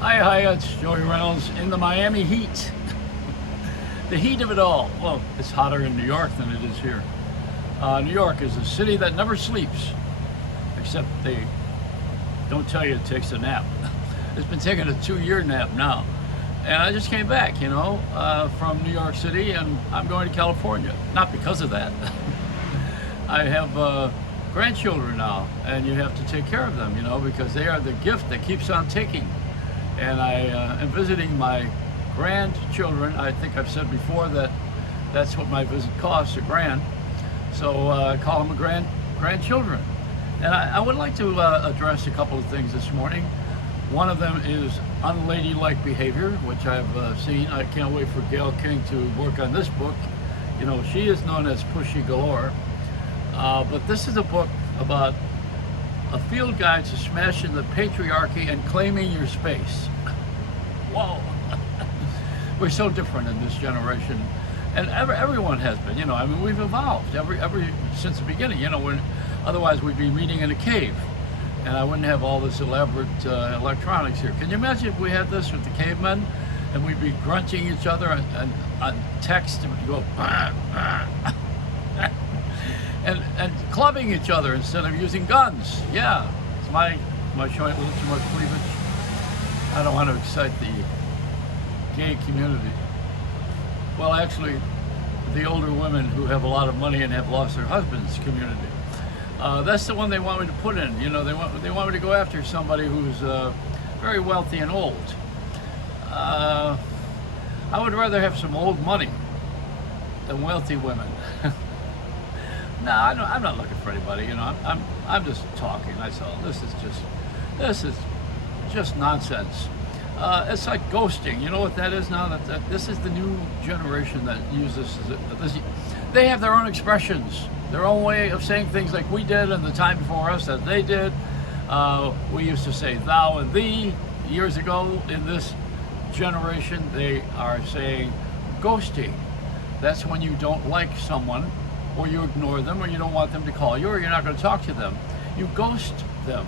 Hi, it's Joey Reynolds in the Miami heat. The heat of it all. Well, it's hotter in New York than it is here. New York is a city that never sleeps, except they don't tell you it takes a nap. It's been taking a 2-year nap now. And I just came back, from New York City, and I'm going to California. Not because of that. I have grandchildren now, and you have to take care of them, because they are the gift that keeps on ticking. And I am visiting my grandchildren. I think I've said before that that's what my visit costs, a grand. So I call them grandchildren. And I would like to address a couple of things this morning. One of them is unladylike behavior, which I've seen. I can't wait for Gail King to work on this book. She is known as Pushy Galore. But this is a book about a field guide to smashing the patriarchy and claiming your space. Whoa. We're so different in this generation. And everyone has been, we've evolved every since the beginning, when otherwise we'd be meeting in a cave. And I wouldn't have all this elaborate electronics here. Can you imagine if we had this with the cavemen and we'd be grunting each other on text and we'd go, and clubbing each other instead of using guns. Yeah, it's my showing a little too much cleavage. I don't want to excite the gay community. Well, actually, the older women who have a lot of money and have lost their husbands community. That's the one they want me to put in. They want me to go after somebody who's very wealthy and old. I would rather have some old money than wealthy women. No, I'm not looking for anybody. I'm just talking. That's all. This is just nonsense. It's like ghosting. You know what that is now? That this is the new generation that uses this. They have their own expressions, their own way of saying things like we did in the time before us that they did. We used to say thou and thee years ago. In this generation, they are saying ghosting. That's when you don't like someone, or you ignore them, or you don't want them to call you, or you're not going to talk to them. You ghost them.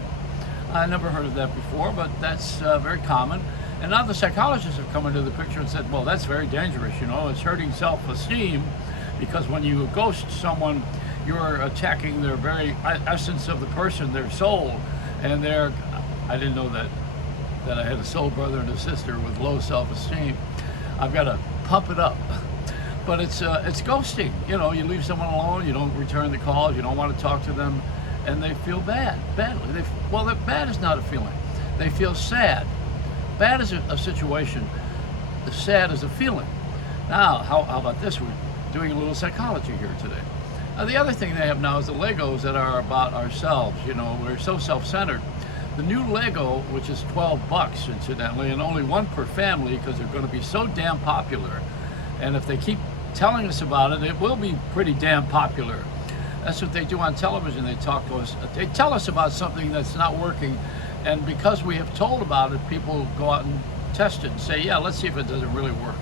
I never heard of that before, but that's very common. And now the psychologists have come into the picture and said, well, that's very dangerous, it's hurting self-esteem, because when you ghost someone, you're attacking their very essence of the person, their soul, and I didn't know that I had a soul brother and a sister with low self-esteem. I've got to pump it up. But it's ghosting. You leave someone alone, you don't return the calls, you don't want to talk to them, and they feel badly. Bad is not a feeling. They feel sad. Bad is a situation. Sad is a feeling. Now, how about this? We're doing a little psychology here today. The other thing they have now is the Legos that are about ourselves. We're so self-centered. The new Lego, which is $12, incidentally, and only one per family because they're going to be so damn popular. And if they keep telling us about it, it will be pretty damn popular. That's what they do on television. They talk to us. They tell us about something that's not working, and because we have told about it, people go out and test it and say, yeah, let's see if it doesn't really work.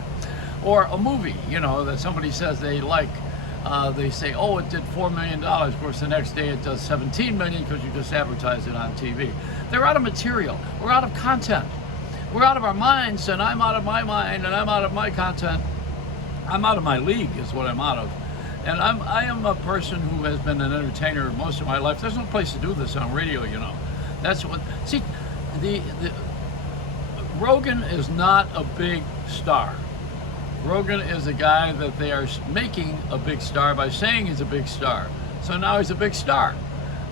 Or a movie, that somebody says they like. They say, oh, it did $4 million. Of course, the next day it does 17 million because you just advertised it on TV. They're out of material. We're out of content. We're out of our minds, and I'm out of my mind, and I'm out of my content. I'm out of my league is what I'm out of. And I am a person who has been an entertainer most of my life. There's no place to do this on radio, That's what, see, the Rogan is not a big star. Rogan is a guy that they are making a big star by saying he's a big star. So now he's a big star.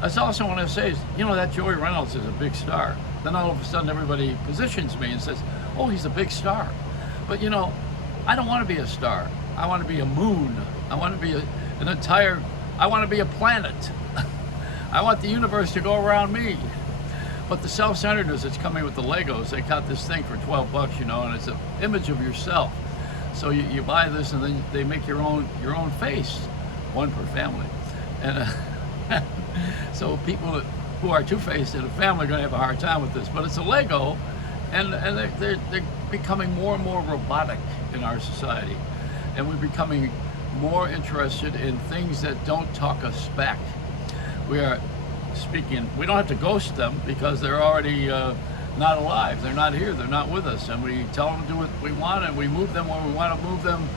That's also when I say, that Joey Reynolds is a big star. Then all of a sudden everybody positions me and says, oh, he's a big star. But I don't want to be a star. I want to be a moon. I want to be I want to be a planet. I want the universe to go around me. But the self-centeredness that's coming with the Legos, they got this thing for $12, and it's an image of yourself. So you buy this, and then they make your own face, one per family. And so people who are two-faced in a family are going to have a hard time with this. But it's a Lego, and they're becoming more and more robotic in our society. And we're becoming more interested in things that don't talk us back. We are speaking, we don't have to ghost them because they're already not alive. They're not here. They're not with us. And we tell them to do what we want, and we move them where we want to move them.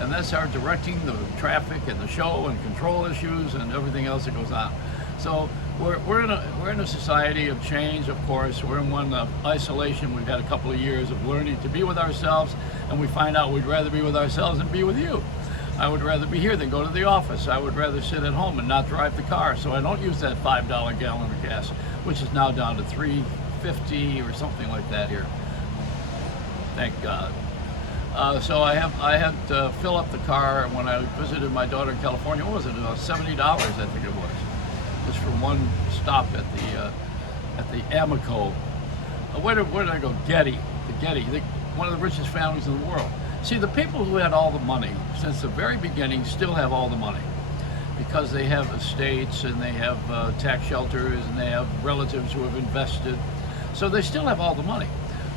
And that's our directing the traffic and the show and control issues and everything else that goes on. So we're in a society of change, of course. We're in one of isolation. We've had a couple of years of learning to be with ourselves, and we find out we'd rather be with ourselves than be with you. I would rather be here than go to the office. I would rather sit at home and not drive the car, so I don't use that $5 gallon of gas, which is now down to $3.50 or something like that here. Thank God. So I had to fill up the car when I visited my daughter in California. What was it? About $70, I think it was. Just for one stop at the Amoco. Where did I go? Getty. The Getty. One of the richest families in the world. See, the people who had all the money since the very beginning still have all the money because they have estates and they have tax shelters and they have relatives who have invested. So they still have all the money.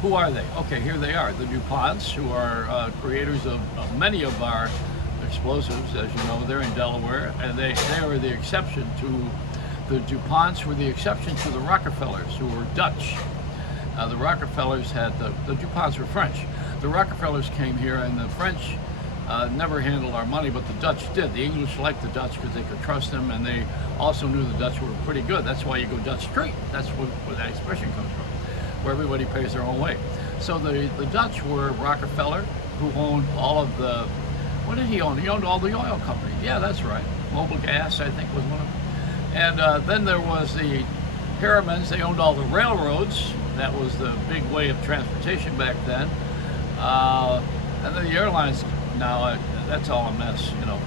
Who are they? Okay, here they are. The DuPonts, who are creators of many of our explosives, as you know. They're in Delaware, and they are the exception to the DuPonts were the exception to the Rockefellers, who were Dutch. The Rockefellers had the DuPonts were French. The Rockefellers came here, and the French never handled our money, but the Dutch did. The English liked the Dutch because they could trust them, and they also knew the Dutch were pretty good. That's why you go Dutch Street. That's where that expression comes from, where everybody pays their own way. So the Dutch were Rockefeller, who owned all of the, what did he own? He owned all the oil companies. Yeah, that's right. Mobil Gas, I think, was one of them. And then there was the Harrimans. They owned all the railroads. That was the big way of transportation back then. And then the airlines, now that's all a mess, you know.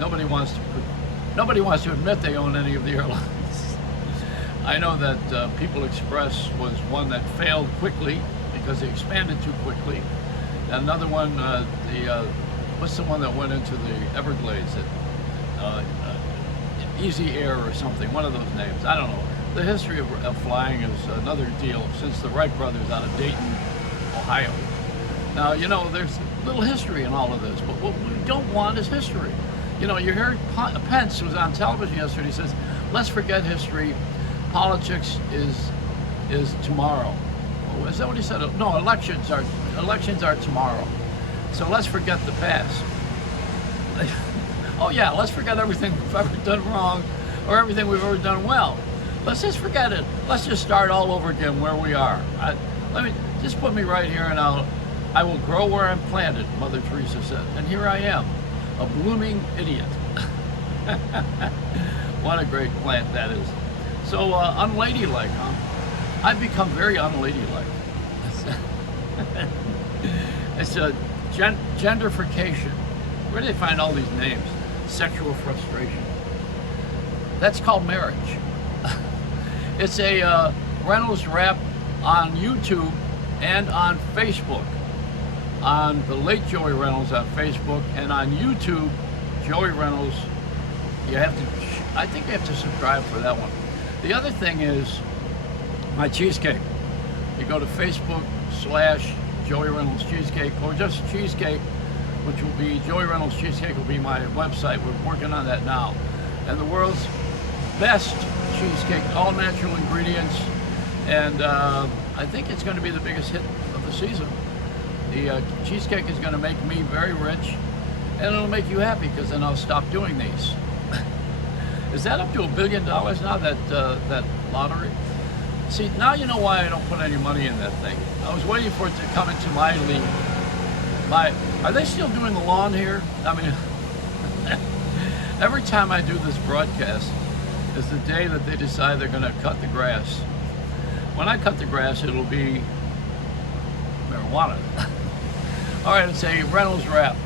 Nobody wants to admit they own any of the airlines. I know that People Express was one that failed quickly because they expanded too quickly. Another one, what's the one that went into the Everglades? Easy Air or something, one of those names. I don't know. The history of flying is another deal since the Wright brothers out of Dayton, Ohio. Now, you know, there's little history in all of this, but what we don't want is history. You know, you heard Pence was on television yesterday. He says, let's forget history. Politics is tomorrow. Oh, is that what he said? No, elections are tomorrow. So let's forget the past. Oh yeah, let's forget everything we've ever done wrong or everything we've ever done well. Let's just forget it. Let's just start all over again where we are. Let me just put me right here, and I will grow where I'm planted, Mother Teresa said. And here I am, a blooming idiot. What a great plant that is. So unladylike, huh? I've become very unladylike. It's a gentrification. Where do they find all these names? Sexual frustration. That's called marriage. It's a Reynolds Wrap on YouTube and on Facebook. On the late Joey Reynolds on Facebook, and on YouTube, Joey Reynolds. I think you have to subscribe for that one. The other thing is my cheesecake. You go to Facebook/Joey Reynolds Cheesecake, or just Cheesecake, which will be Joey Reynolds Cheesecake will be my website. We're working on that now. And the world's best cheesecake, all natural ingredients, and I think it's going to be the biggest hit of the season. The cheesecake is going to make me very rich, and it'll make you happy because then I'll stop doing these. Is that up to $1 billion now, that lottery? See, now you know why I don't put any money in that thing. I was waiting for it to come into my league. Are they still doing the lawn here? I mean, every time I do this broadcast is the day that they decide they're going to cut the grass. When I cut the grass, it'll be marijuana. All right, it's a Reynolds Wrap.